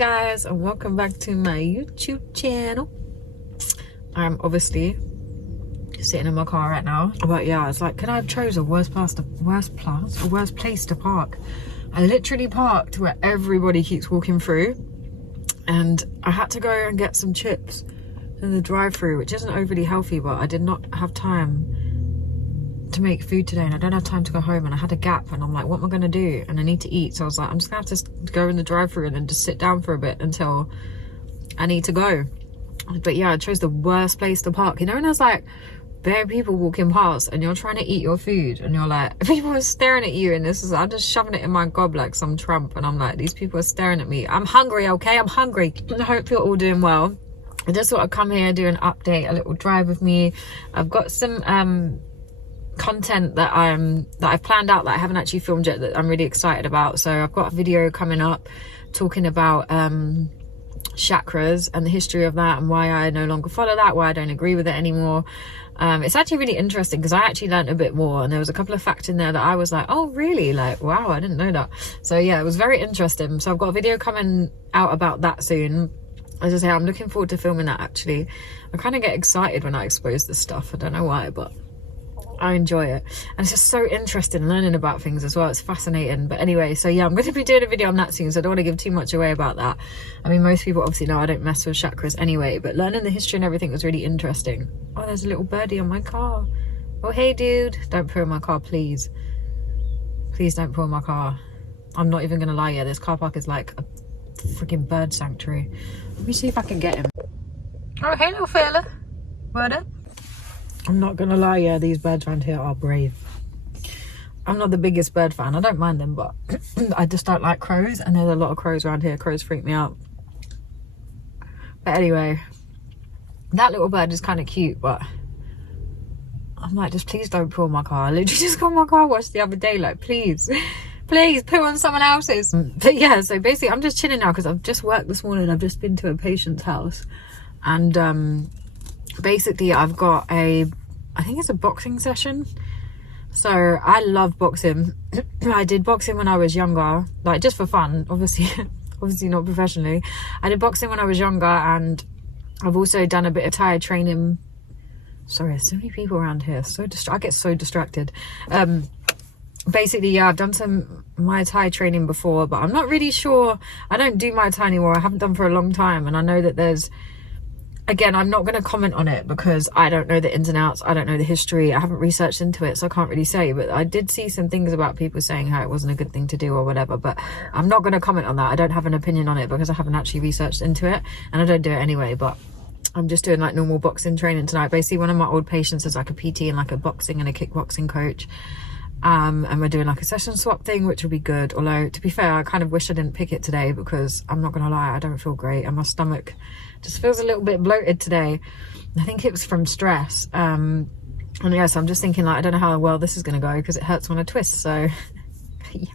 guys, and welcome back to my YouTube channel. I'm obviously sitting in my car right now, but yeah, it's like, could I have chose a worse place to park? I literally parked where everybody keeps walking through, and I had to go and get some chips in the drive-through, which isn't overly healthy, but I did not have time to make food today, and I don't have time to go home, and I had a gap, and I'm like, what am I gonna do? And I need to eat, so I was like, I'm just gonna have to go in the drive-through and then just sit down for a bit until I need to go. But yeah, I chose the worst place to park, you know, and there's like bare people walking past and you're trying to eat your food and you're like, people are staring at you, and I'm just shoving it in my gob like some Trump, and I'm like, these people are staring at me. I'm hungry, okay? I'm hungry. I hope you're all doing well. I just thought I'd come here, do an update, a little drive with me. I've got some content that I've planned out that I haven't actually filmed yet that I'm really excited about. So I've got a video coming up talking about chakras and the history of that, and why I no longer follow that, why I don't agree with it anymore. It's actually really interesting because I actually learned a bit more, and there was a couple of facts in there that I was like, oh really, like wow, I didn't know that. So yeah, it was very interesting. So I've got a video coming out about that soon. As I say, I'm looking forward to filming that. Actually, I kind of get excited when I expose this stuff. I don't know why, but I enjoy it, and it's just so interesting learning about things as well. It's fascinating. But anyway, so yeah, I'm going to be doing a video on that soon, so I don't want to give too much away about that. I mean, most people obviously know I don't mess with chakras anyway, but learning the history and everything was really interesting. Oh, there's a little birdie on my car. Oh hey dude, don't poo in my car, please. Please don't poo in my car. I'm not even gonna lie, yeah, this car park is like a freaking bird sanctuary. Let me see if I can get him. Oh hey little fella, what up? I'm not gonna lie, yeah, these birds around here are brave. I'm not the biggest bird fan, I don't mind them, but I just don't like crows, and there's a lot of crows around here. Crows freak me out. But anyway, that little bird is kind of cute, but I'm like, just please don't poo on my car. I literally just got my car washed the other day, like please please poo on someone else's. But yeah, so basically I'm just chilling now because I've just worked this morning. I've just been to a patient's house, and basically I've got I think it's a boxing session. So I love boxing. I did boxing when I was younger, like just for fun, obviously not professionally. I did boxing when I was younger, and I've also done a bit of Thai training. Sorry, there's so many people around here, I get so distracted. Basically, yeah, I've done some Muay Thai training before, but I'm not really sure. I don't do Muay Thai anymore. I haven't done for a long time, and I know that there's, again, I'm not going to comment on it because I don't know the ins and outs. I don't know the history. I haven't researched into it, so I can't really say. But I did see some things about people saying how it wasn't a good thing to do or whatever. But I'm not going to comment on that. I don't have an opinion on it because I haven't actually researched into it, and I don't do it anyway. But I'm just doing like normal boxing training tonight. Basically, one of my old patients is like a PT and like a boxing and a kickboxing coach. And we're doing like a session swap thing, which will be good. Although, to be fair, I kind of wish I didn't pick it today because I'm not gonna lie, I don't feel great, and my stomach just feels a little bit bloated today. I think it was from stress. And yeah, so I'm just thinking like, I don't know how well this is gonna go because it hurts when I twist. So yeah,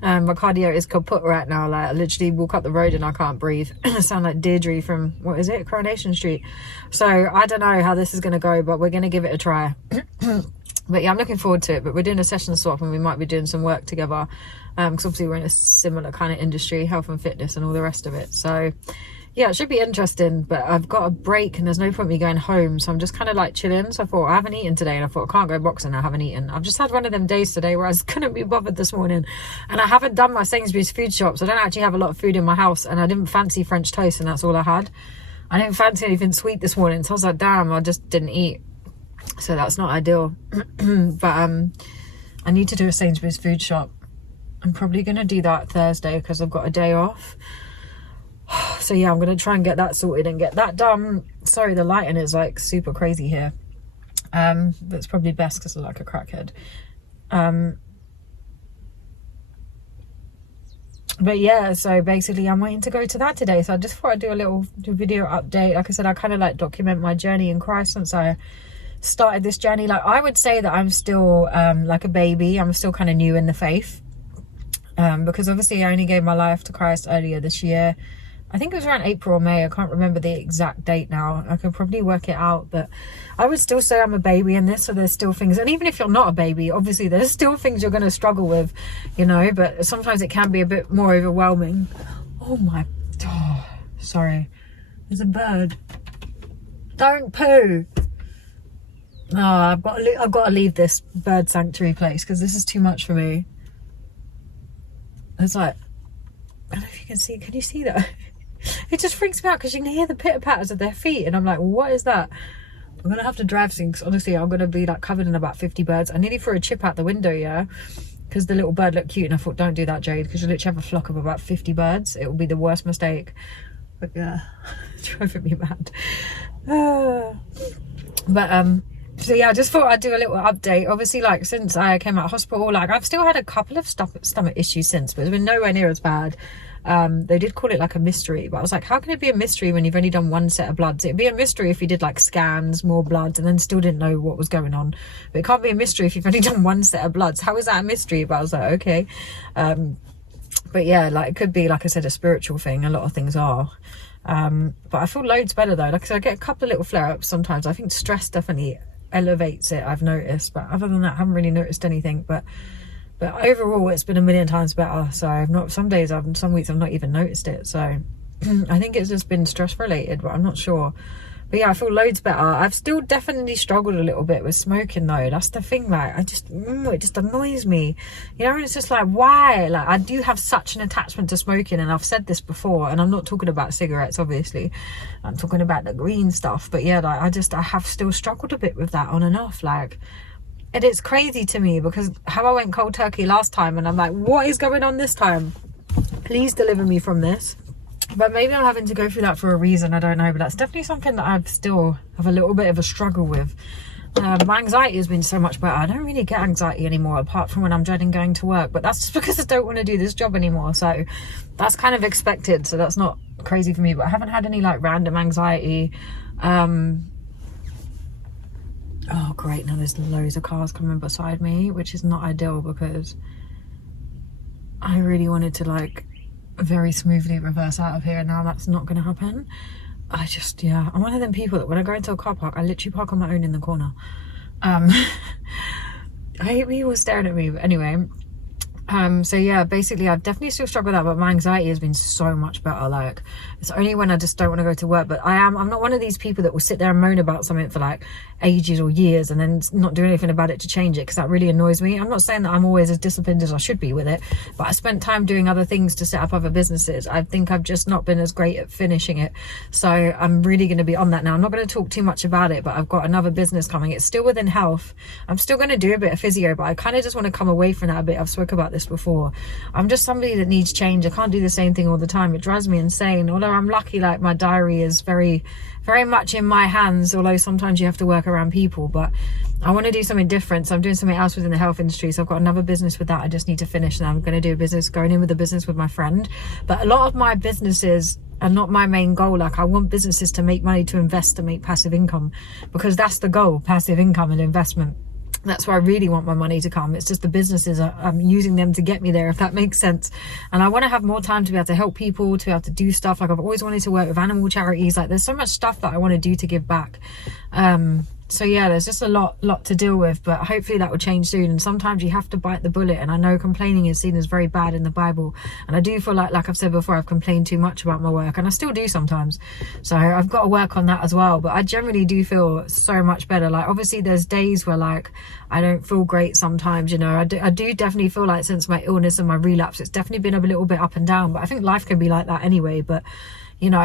my cardio is kaput right now. Like I literally walk up the road and I can't breathe. I sound like Dietary from, what is it, Coronation Street. So I don't know how this is gonna go, but we're gonna give it a try. But yeah, I'm looking forward to it. But we're doing a session swap, and we might be doing some work together, because obviously we're in a similar kind of industry, health and fitness and all the rest of it. So yeah, it should be interesting. But I've got a break and there's no point me going home, so I'm just kind of like chilling. So I thought, I haven't eaten today, and I thought I can't go boxing, I haven't eaten. I've just had one of them days today where I couldn't be bothered this morning, and I haven't done my Sainsbury's food shops. I don't actually have a lot of food in my house, and I didn't fancy French toast, and that's all I had. I didn't fancy anything sweet this morning, so I was like, damn, I just didn't eat. So that's not ideal. But I need to do a Sainsbury's food shop. I'm probably going to do that Thursday because I've got a day off. So yeah, I'm going to try and get that sorted and get that done. Sorry, the lighting is like super crazy here. That's probably best because I'm like a crackhead. But yeah, so basically I'm waiting to go to that today. So I just thought I'd do a little video update. Like I said, I kind of like document my journey in Christ since I started this journey. Like I would say that I'm still like a baby. I'm still kind of new in the faith, because obviously I only gave my life to Christ earlier this year. I think it was around April or May. I can't remember the exact date now. I could probably work it out, but I would still say I'm a baby in this. So there's still things, and even if you're not a baby, obviously there's still things you're going to struggle with, you know, but sometimes it can be a bit more overwhelming. Oh my Sorry. There's a bird. Don't poo. Oh, I've got to leave this bird sanctuary place because this is too much for me. It's like, I don't know if you can see. Can you see that? It just freaks me out because you can hear the pitter patters of their feet, and I'm like, what is that? I'm gonna have to drive soon because honestly, I'm gonna be like covered in about 50 birds. I nearly threw a chip out the window, yeah, because the little bird looked cute, and I thought, don't do that, Jade, because you literally have a flock of about 50 birds. It will be the worst mistake. But yeah, driving me mad. So yeah, I just thought I'd do a little update. Obviously, like, since I came out of hospital, like, I've still had a couple of stomach issues since, but it's been nowhere near as bad. They did call it like a mystery, but I was like, how can it be a mystery when you've only done one set of bloods? It'd be a mystery if you did like scans, more bloods, and then still didn't know what was going on. But it can't be a mystery if you've only done one set of bloods. How is that a mystery? But I was like, okay. But yeah, like, it could be, like I said, a spiritual thing. A lot of things are. But I feel loads better though. Like I said, I get a couple of little flare-ups sometimes. I think stress definitely elevates it, I've noticed, but other than that, I haven't really noticed anything. But overall, it's been a million times better. So I've not, some weeks I've not even noticed it. So I think it's just been stress related, but I'm not sure. But yeah, I feel loads better. I've still definitely struggled a little bit with smoking though. That's the thing, like, it just annoys me, you know. And it's just like, why? Like, I do have such an attachment to smoking, and I've said this before, and I'm not talking about cigarettes, obviously. I'm talking about the green stuff. But yeah, like, I have still struggled a bit with that on and off, like. And it's crazy to me because how I went cold turkey last time, and I'm like, what is going on this time? Please deliver me from this. But maybe I'm having to go through that for a reason, I don't know. But that's definitely something that I still have a little bit of a struggle with. My anxiety has been so much better. I don't really get anxiety anymore, apart from when I'm dreading going to work. But that's just because I don't want to do this job anymore. So that's kind of expected. So that's not crazy for me. But I haven't had any like random anxiety. Oh great, now there's loads of cars coming beside me, which is not ideal because I really wanted to like very smoothly reverse out of here, and now that's not going to happen. Yeah, I'm one of them people that when I go into a car park, I literally park on my own in the corner. I hate people staring at me, but anyway. So yeah, basically I've definitely still struggled with that, but my anxiety has been so much better. Like, it's only when I just don't want to go to work. But I'm not one of these people that will sit there and moan about something for like ages or years and then not do anything about it to change it, because that really annoys me. I'm not saying that I'm always as disciplined as I should be with it, but I spent time doing other things to set up other businesses. I think I've just not been as great at finishing it. So I'm really going to be on that now. I'm not going to talk too much about it, but I've got another business coming. It's still within health. I'm still going to do a bit of physio, but I kind of just want to come away from that a bit. I've spoken about this before. I'm just somebody that needs change. I can't do the same thing all the time. It drives me insane. Although I'm lucky, like, my diary is very, very much in my hands, although sometimes you have to work around people. But I want to do something different, so I'm doing something else within the health industry. So I've got another business with that I just need to finish, and I'm going to do a business, going in with a business with my friend. But a lot of my businesses are not my main goal. Like, I want businesses to make money, to invest, to make passive income, because that's the goal, passive income and investment. That's where I really want my money to come. It's just the businesses, I'm using them to get me there, if that makes sense. And I want to have more time to be able to help people, to be able to do stuff. Like, I've always wanted to work with animal charities. Like, there's so much stuff that I want to do to give back. So yeah, there's just a lot to deal with, but hopefully that will change soon. And sometimes you have to bite the bullet. And I know complaining is seen as very bad in the Bible. And I do feel like I've said before, I've complained too much about my work, and I still do sometimes. So I've got to work on that as well. But I generally do feel so much better. Like, obviously there's days where like I don't feel great sometimes, you know. I do definitely feel like since my illness and my relapse, it's definitely been a little bit up and down. But I think life can be like that anyway. But you know,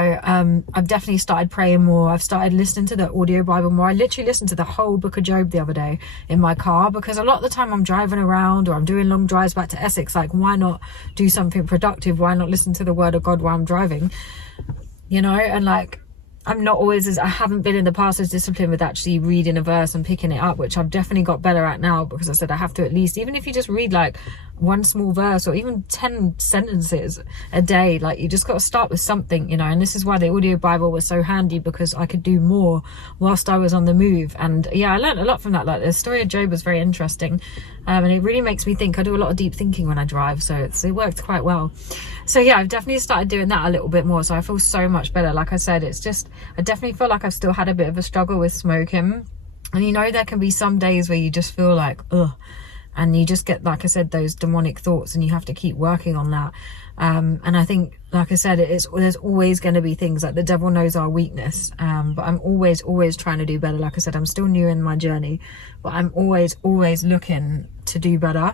I've definitely started praying more. I've started listening to the audio Bible more. I literally listened to the whole book of Job the other day in my car, because a lot of the time I'm driving around or I'm doing long drives back to Essex. Like, why not do something productive? Why not listen to the word of God while I'm driving? You know, and like, I'm not always I haven't been in the past as disciplined with actually reading a verse and picking it up, which I've definitely got better at now, because I said I have to at least, even if you just read like one small verse or even 10 sentences a day, like, you just got to start with something, you know. And this is why the audio Bible was so handy, because I could do more whilst I was on the move. And yeah, I learned a lot from that. Like, the story of Job was very interesting, and it really makes me think. I do a lot of deep thinking when I drive, so it worked quite well. So yeah, I've definitely started doing that a little bit more, so I feel so much better. Like I said, it's just, I definitely feel like I've still had a bit of a struggle with smoking. And you know, there can be some days where you just feel like, ugh, and you just get, like I said, those demonic thoughts, and you have to keep working on that. And I think, like I said, there's always going to be things like the devil knows our weakness, but I'm always trying to do better. Like I said, I'm still new in my journey, but I'm always looking to do better.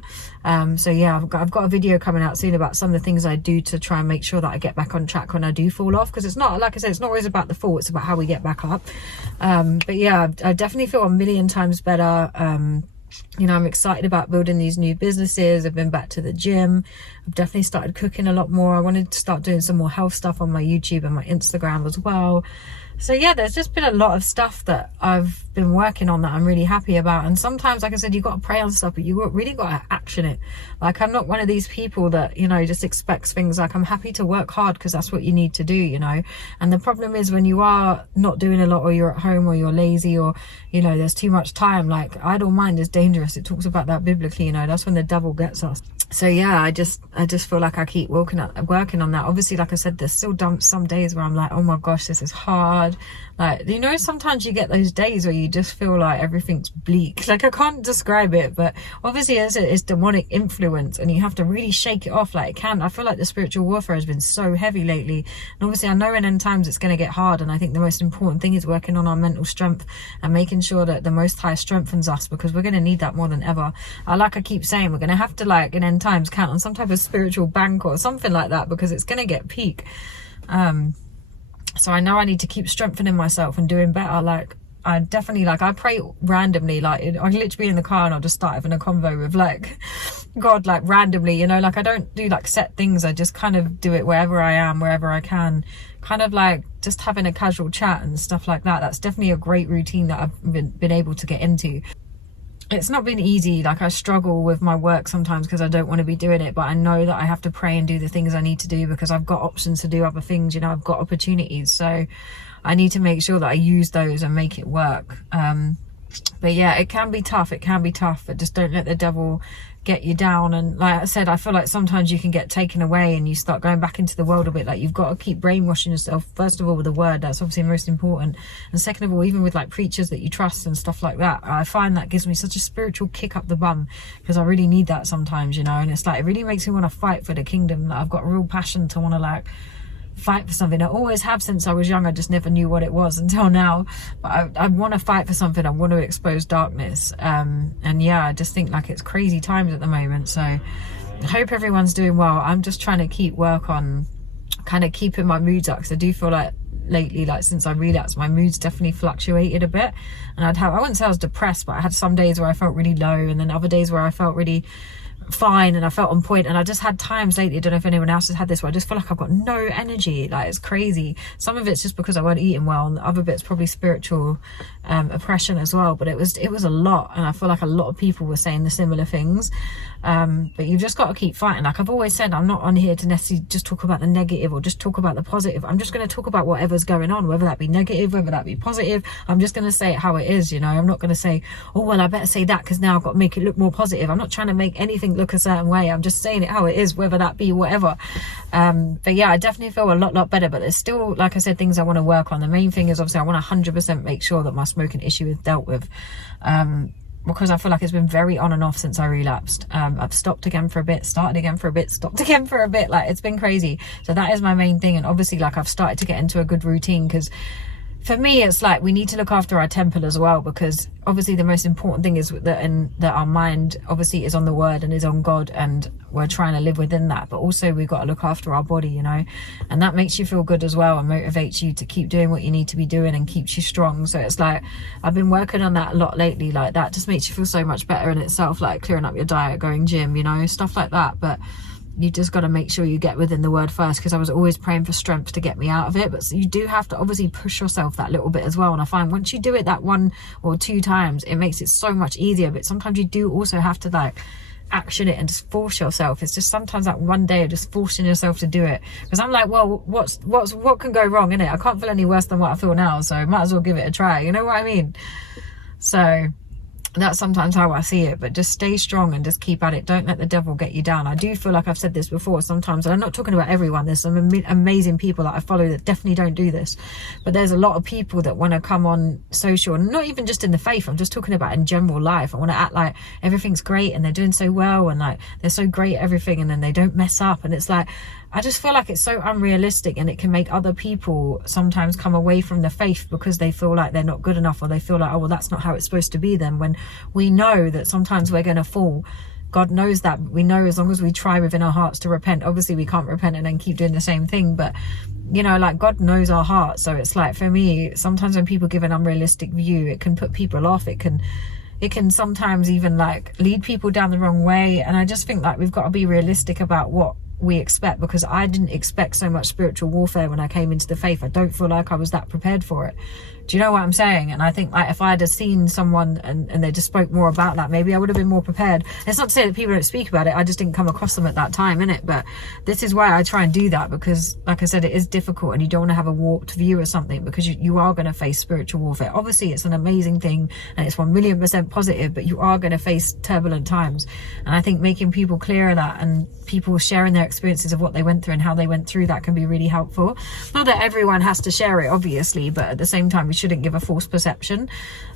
So yeah, I've got a video coming out soon about some of the things I do to try and make sure that I get back on track when I do fall off, because it's not, like I said, it's not always about the fall, it's about how we get back up. But yeah, I definitely feel a million times better. You know, I'm excited about building these new businesses. I've been back to the gym. I've definitely started cooking a lot more. I wanted to start doing some more health stuff on my YouTube and my Instagram as well. So yeah, there's just been a lot of stuff that I've been working on that I'm really happy about. And sometimes, like I said, you've got to pray on stuff, but you really got to action it. Like, I'm not one of these people that, you know, just expects things. Like, I'm happy to work hard because that's what you need to do, you know. And the problem is when you are not doing a lot, or you're at home, or you're lazy, or, you know, there's too much time. Like, idle mind is dangerous. It talks about that biblically, you know. That's when the devil gets us. So yeah, I just feel like I keep working on that. Obviously, like I said, there's still some days where I'm like, oh my gosh, this is hard. Like, you know, sometimes you get those days where you just feel like everything's bleak. Like, I can't describe it, but obviously it's demonic influence, and you have to really shake it off. Like, I feel like the spiritual warfare has been so heavy lately, and obviously I know in end times it's going to get hard, and I think the most important thing is working on our mental strength and making sure that the Most High strengthens us, because we're going to need that more than ever. Like I keep saying, we're going to have to, like, in end times, count on some type of spiritual bank or something like that, because it's going to get peak. So I know I need to keep strengthening myself and doing better. Like, I definitely, like, I pray randomly. Like, I literally be in the car and I'll just start having a convo with, like, God, like, randomly, you know. Like, I don't do, like, set things. I just kind of do it wherever I am, wherever I can. Kind of like just having a casual chat and stuff like that. That's definitely a great routine that I've been able to get into. It's not been easy. Like, I struggle with my work sometimes because I don't want to be doing it, but I know that I have to pray and do the things I need to do, because I've got options to do other things, you know. I've got opportunities, so I need to make sure that I use those and make it work. But yeah, it can be tough, but just don't let the devil get you down. And like I said, I feel like sometimes you can get taken away and you start going back into the world a bit. Like, you've got to keep brainwashing yourself, first of all with the word. That's obviously most important, and second of all, even with like preachers that you trust and stuff like that. I find that gives me such a spiritual kick up the bum, because I really need that sometimes, you know. And it's like, it really makes me want to fight for the kingdom. Like, I've got a real passion to want to, like, fight for something. I always have since I was young. I just never knew what it was until now, but I want to fight for something. I want to expose darkness. And yeah, I just think, like, it's crazy times at the moment, so I hope everyone's doing well. I'm just trying to keep work on kind of keeping my moods up, because I do feel like lately, like, since I relapsed, my moods definitely fluctuated a bit, and I wouldn't say I was depressed, but I had some days where I felt really low, and then other days where I felt really fine and I felt on point. And I just had times lately, I don't know if anyone else has had this, where I just feel like I've got no energy. Like, it's crazy. Some of it's just because I weren't eating well, and the other bit's probably spiritual oppression as well. But it was a lot, and I feel like a lot of people were saying the similar things. But you've just got to keep fighting. Like I've always said, I'm not on here to necessarily just talk about the negative or just talk about the positive. I'm just going to talk about whatever's going on, whether that be negative, whether that be positive. I'm just going to say it how it is, you know. I'm not going to say, oh well, I better say that because now I've got to make it look more positive. I'm not trying to make anything look a certain way. I'm just saying it how it is, whether that be whatever. But yeah, I definitely feel a lot better, but there's still, like I said, things I want to work on. The main thing is obviously I want to 100% make sure that my smoking issue is dealt with, because I feel like it's been very on and off since I relapsed. I've stopped again for a bit, started again for a bit, stopped again for a bit. Like, it's been crazy. So that is my main thing. And obviously, like, I've started to get into a good routine, because for me, it's like we need to look after our temple as well, because obviously the most important thing is that our mind obviously is on the word and is on God, and we're trying to live within that. But also we've got to look after our body, you know, and that makes you feel good as well and motivates you to keep doing what you need to be doing and keeps you strong. So it's like, I've been working on that a lot lately. Like, that just makes you feel so much better in itself, like clearing up your diet, going gym, you know, stuff like that. But you just got to make sure you get within the word first, because I was always praying for strength to get me out of it. But you do have to obviously push yourself that little bit as well. And I find once you do it that 1 or 2 times, it makes it so much easier. But sometimes you do also have to, like, action it and just force yourself. It's just sometimes that one day of just forcing yourself to do it, because I'm like, well, what can go wrong, innit? I can't feel any worse than what I feel now, so I might as well give it a try, you know what I mean? So that's sometimes how I see it. But just stay strong and just keep at it. Don't let the devil get you down. I do feel like I've said this before sometimes, and I'm not talking about everyone. There's some amazing people that I follow that definitely don't do this, but there's a lot of people that want to come on social, and not even just in the faith, I'm just talking about in general life. I want to act like everything's great and they're doing so well and like they're so great at everything, and then they don't mess up. And it's like, I just feel like it's so unrealistic, and it can make other people sometimes come away from the faith because they feel like they're not good enough, or they feel like, oh well, that's not how it's supposed to be then, when we know that sometimes we're going to fall. God knows that. We know as long as we try within our hearts to repent. Obviously we can't repent and then keep doing the same thing, but you know, like God knows our heart. So it's like, for me, sometimes when people give an unrealistic view, it can put people off. It can sometimes even like lead people down the wrong way. And I just think like we've got to be realistic about what we expect, because I didn't expect so much spiritual warfare when I came into the faith. I don't feel like I was that prepared for it. Do you know what I'm saying? And I think like if I had seen someone and they just spoke more about that, maybe I would have been more prepared. It's not to say that people don't speak about it, I just didn't come across them at that time, innit? But this is why I try and do that, because like I said, it is difficult, and you don't want to have a warped view of something, because you are going to face spiritual warfare. Obviously it's an amazing thing and it's 1,000,000% positive, but you are going to face turbulent times. And I think making people clear of that, and people sharing their experiences of what they went through and how they went through that, can be really helpful. Not that everyone has to share it, obviously, but at the same time, we shouldn't give a false perception.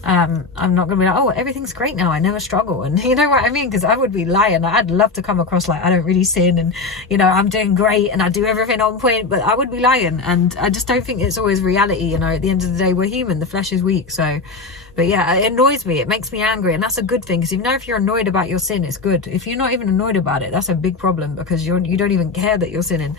I'm not gonna be like, oh, everything's great now, I never struggle, and you know what I mean, because I would be lying. I'd love to come across like I don't really sin, and you know, I'm doing great and I do everything on point, but I would be lying. And I just don't think it's always reality. You know, at the end of the day, we're human, the flesh is weak. So but yeah, it annoys me, it makes me angry, and that's a good thing, because you know, if you're annoyed about your sin, it's good. If you're not even annoyed about it, that's a big problem, because you don't even care that you're sinning.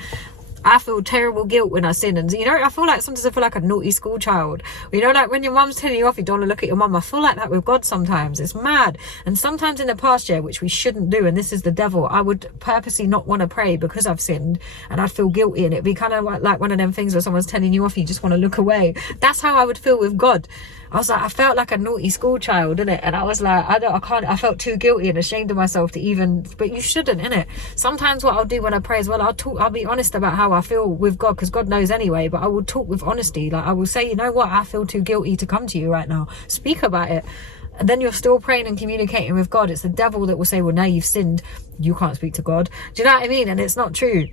I feel terrible guilt when I sin, and you know, I feel like sometimes I feel like a naughty school child. You know, like when your mum's telling you off, you don't want to look at your mum. I feel like that with God sometimes. It's mad. And sometimes in the past year, which we shouldn't do, and this is the devil, I would purposely not want to pray because I've sinned, and I'd feel guilty, and it'd be kind of like one of them things where someone's telling you off, you just want to look away. That's how I would feel with God. I was like, I felt like a naughty school child, innit? And I was like, I felt too guilty and ashamed of myself to even, but you shouldn't, innit? Sometimes what I'll do when I pray as well, I'll be honest about how I feel with God, because God knows anyway, but I will talk with honesty. Like I will say, you know what, I feel too guilty to come to you right now. Speak about it. And then you're still praying and communicating with God. It's the devil that will say, well, now you've sinned, you can't speak to God. Do you know what I mean? And it's not true.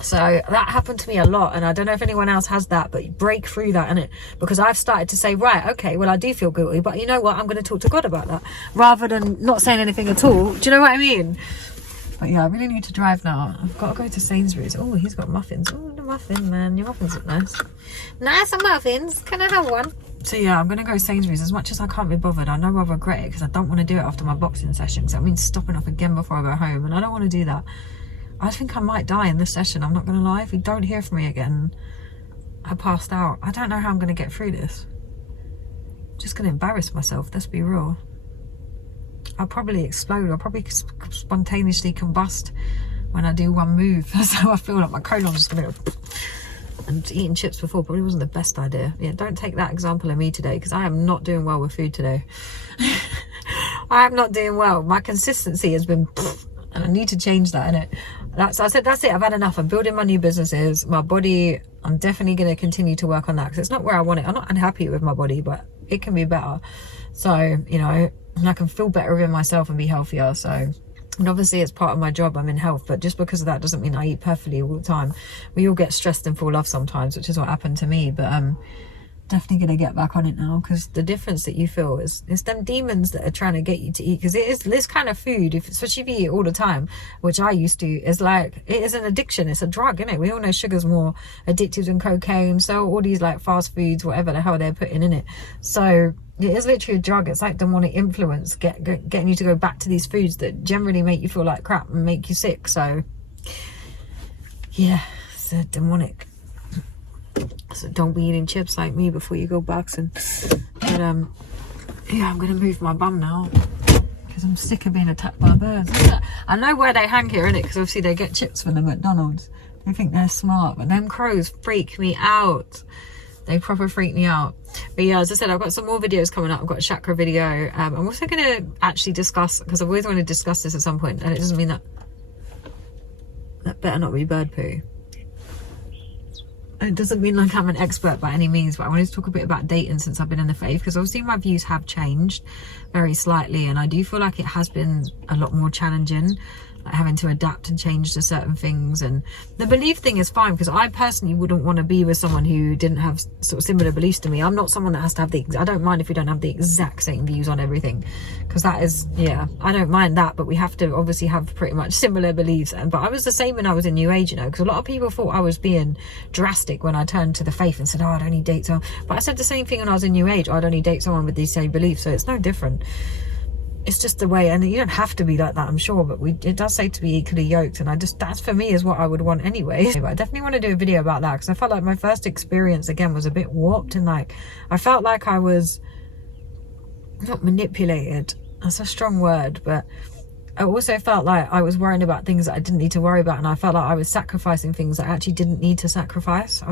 So that happened to me a lot, and I don't know if anyone else has that, but break through that, innit? Because I've started to say, right, okay, well, I do feel guilty, but you know what, I'm going to talk to God about that, rather than not saying anything at all. Do you know what I mean? But yeah, I really need to drive now. I've got to go to Sainsbury's. Oh, he's got muffins. Oh, the muffin, man. Your muffins look nice. Nice muffins. Can I have one? So yeah, I'm going to go Sainsbury's. As much as I can't be bothered, I know I'll regret it, because I don't want to do it after my boxing session, because that means stopping off again before I go home, and I don't want to do that. I think I might die in this session, I'm not going to lie. If you don't hear from me again, I passed out. I don't know how I'm going to get through this. I'm just going to embarrass myself, let's be real. I'll probably explode. I'll probably spontaneously combust when I do one move. That's how I feel, like my colon's just going to... And eating chips before probably wasn't the best idea. Yeah, don't take that example of me today, because I am not doing well with food today. I am not doing well. My consistency has been... And I need to change that, innit? I said, that's it, I've had enough. I'm building my new businesses. My body, I'm definitely going to continue to work on that, because it's not where I want it. I'm not unhappy with my body, but it can be better. So, you know, I can feel better within myself and be healthier. So, and obviously it's part of my job, I'm in health, but just because of that doesn't mean I eat perfectly all the time. We all get stressed and fall off sometimes, which is what happened to me. But definitely gonna get back on it now, because the difference that you feel is it's them demons that are trying to get you to eat. Because it is this kind of food, especially if you eat it all the time, which I used to, is like, it is an addiction. It's a drug, isn't it? We all know sugar's more addictive than cocaine, so all these like fast foods, whatever the hell they're putting in it. So it is literally a drug. It's like demonic influence getting you to go back to these foods that generally make you feel like crap and make you sick. So yeah, it's a demonic. So don't be eating chips like me before you go boxing. But yeah, I'm gonna move my bum now, because I'm sick of being attacked by birds. I know where they hang here, innit? Because obviously they get chips from the McDonald's. They think they're smart, but them crows freak me out. They proper freak me out. But yeah, as I said, I've got some more videos coming up. I've got a chakra video. I'm also gonna actually discuss, because I've always wanted to discuss this at some point, and it doesn't mean that better not be bird poo. it doesn't mean like I'm an expert by any means, but I wanted to talk a bit about dating since I've been in the faith, because obviously my views have changed very slightly, and I do feel like it has been a lot more challenging, like having to adapt and change to certain things. And the belief thing is fine, because I personally wouldn't want to be with someone who didn't have sort of similar beliefs to me. I'm not someone that has to have I don't mind if we don't have the exact same views on everything, because that is, yeah, I don't mind that, but we have to obviously have pretty much similar beliefs. But I was the same when I was in New Age, you know, because a lot of people thought I was being drastic when I turned to the faith and said, oh, I'd only date someone. But I said the same thing when I was in New Age. I'd only date someone with these same beliefs, so it's no different. It's just the way, and you don't have to be like that, I'm sure, but it does say to be equally yoked, and that's for me is what I would want anyway. But I definitely want to do a video about that, because I felt like my first experience again was a bit warped, and like I felt like I was not manipulated, that's a strong word, but I also felt like I was worrying about things that I didn't need to worry about, and I felt like I was sacrificing things that I actually didn't need to sacrifice.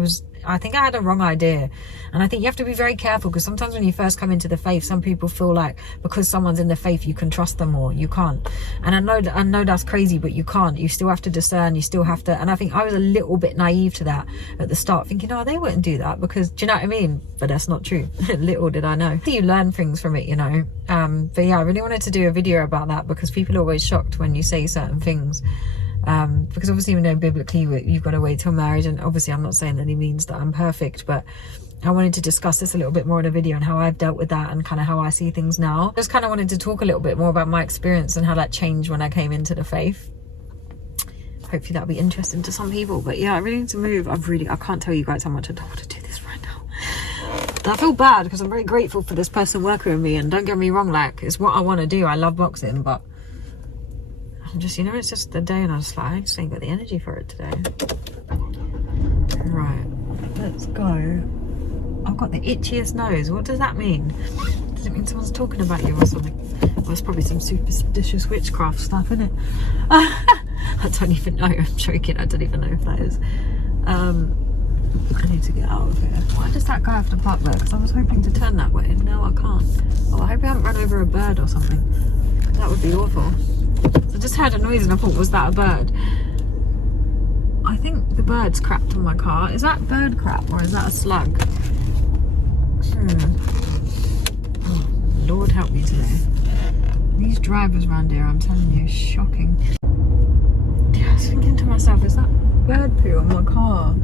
I think I had a wrong idea, and I think you have to be very careful, because sometimes when you first come into the faith, some people feel like because someone's in the faith you can trust them more. You can't, and I know that's crazy, but you can't. You still have to discern, you still have to, and I think I was a little bit naive to that at the start, thinking, oh, they wouldn't do that, because, do you know what I mean? But that's not true. Little did I know. You learn things from it, you know. But yeah, I really wanted to do a video about that, because people are always shocked when you say certain things. Because obviously we know biblically you've got to wait till marriage, and obviously I'm not saying that he means that I'm perfect, but I wanted to discuss this a little bit more in a video and how I've dealt with that and kind of how I see things now. Just kind of wanted to talk a little bit more about my experience and how that changed when I came into the faith. Hopefully that'll be interesting to some people. But yeah, I really need to move. I can't tell you guys how much I don't want to do this right now. And I feel bad because I'm very grateful for this person working with me, and don't get me wrong, like, it's what I want to do. I love boxing, but I'm just, you know, it's just the day, and I just ain't got the energy for it today. Right, let's go. I've got the itchiest nose. What does that mean? Does it mean someone's talking about you or something? Well, it's probably some superstitious witchcraft stuff, isn't it? I don't even know. I'm joking. I don't even know if that is. I need to get out of here. Why does that guy have to park there? Because I was hoping to turn that way. No, I can't. Oh, I hope I haven't run over a bird or something. That would be awful. I just heard a noise and I thought, was that a bird? I think the bird's crapped on my car. Is that bird crap or is that a slug? Oh, Lord help me today. These drivers around here, I'm telling you, shocking. Yeah, I was thinking to myself, is that bird poo on my car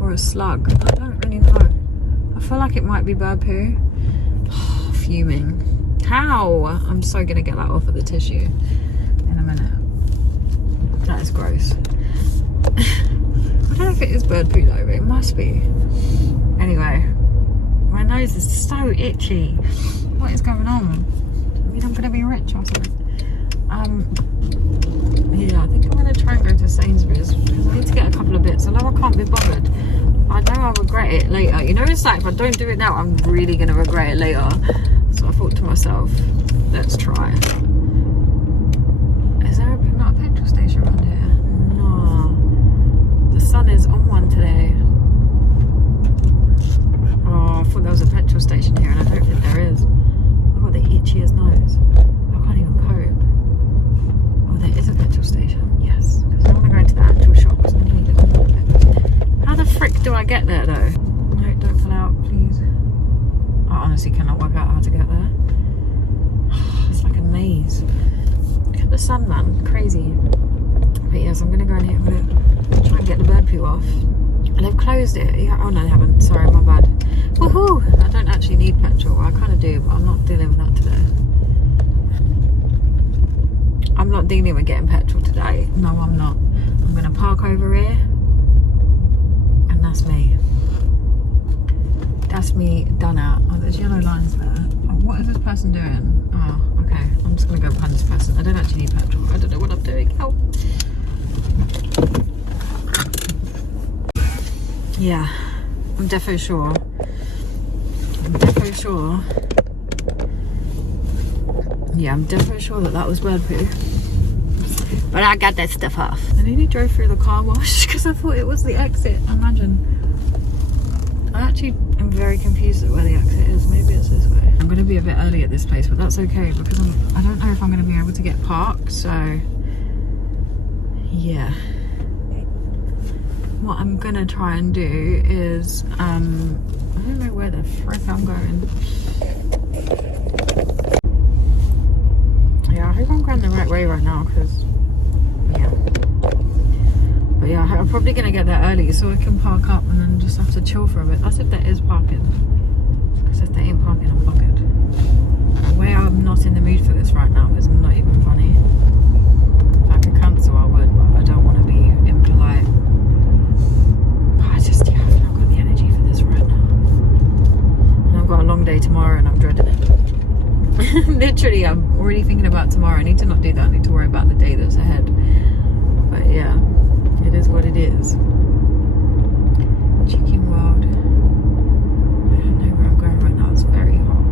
or a slug? I don't really know. I feel like it might be bird poo. Oh, fuming. How? I'm so gonna get that off of the tissue in a minute. That is gross. I don't know if it is bird poo though, but it must be. Anyway, my nose is so itchy. What is going on? I mean, I'm gonna be rich or something. Yeah, I think I'm gonna try and go to Sainsbury's because I need to get a couple of bits. I know I can't be bothered. I know I'll regret it later. You know, it's like if I don't do it now, I'm really gonna regret it later. So I thought to myself, let's try. Is there not a petrol station around here? No. The sun is on one today. Oh, I thought there was a petrol station here, and I don't think there is. I've got the itchiest nose. I can't even cope. Oh, there is a petrol station. Yes. Because I don't want to go into the actual shop because I need it. How the frick do I get there though? No, don't pull out, please. I honestly cannot work out how to get there. It's like a maze. Look at the sun, man. Crazy. But yes, I'm going to go in here. I'm going to try and get the bird poo off. And they've closed it. Yeah. Oh no, they haven't. Sorry, my bad. Woohoo! I don't actually need petrol. I kind of do, but I'm not dealing with that today. I'm not dealing with getting petrol today. No, I'm not. I'm going to park over here. And that's me. That's me done out. Oh, there's yellow lines there. Oh, what is this person doing? Oh, okay. I'm just going to go behind this person. I don't actually need petrol. I don't know what I'm doing. Help. Yeah, I'm defo sure. Yeah, I'm defo sure that was bird poo. But I got that stuff off. I nearly drove through the car wash because I thought it was the exit. Imagine. I actually am very confused at where the exit is. Maybe it's this way. I'm going to be a bit early at this place, but that's okay because I don't know if I'm going to be able to get parked. So, yeah. what I'm gonna try and do is I don't know where the frick I'm going. Yeah, I hope I'm going the right way right now, because yeah. But yeah, I'm probably gonna get there early so I can park up and then just have to chill for a bit. That's if there is parking, because if there ain't parking, I'm buggered. The way I'm not in the mood for this right now is not even funny. If I could cancel, I would, but I don't want to be impolite. But I just, yeah, I've not got the energy for this right now. And I've got a long day tomorrow and I'm dreading it. Literally, I'm already thinking about tomorrow. I need to not do that. I need to worry about the day that's ahead. But yeah, it is what it is. Chicken World. I don't know where I'm going right now. It's very hot.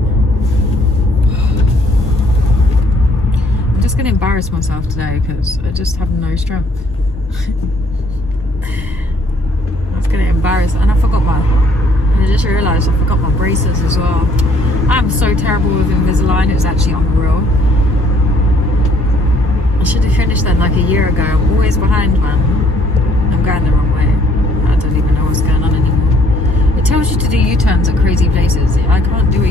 I'm just going to embarrass myself today because I just have no strength. I was going to embarrass, and I forgot I just realised I forgot my braces as well. I'm so terrible with Invisalign, it's actually unreal. I should have finished that like a year ago. I'm always behind, man. I'm going the wrong way. I don't even know what's going on anymore. It tells you to do U-turns at crazy places. I can't do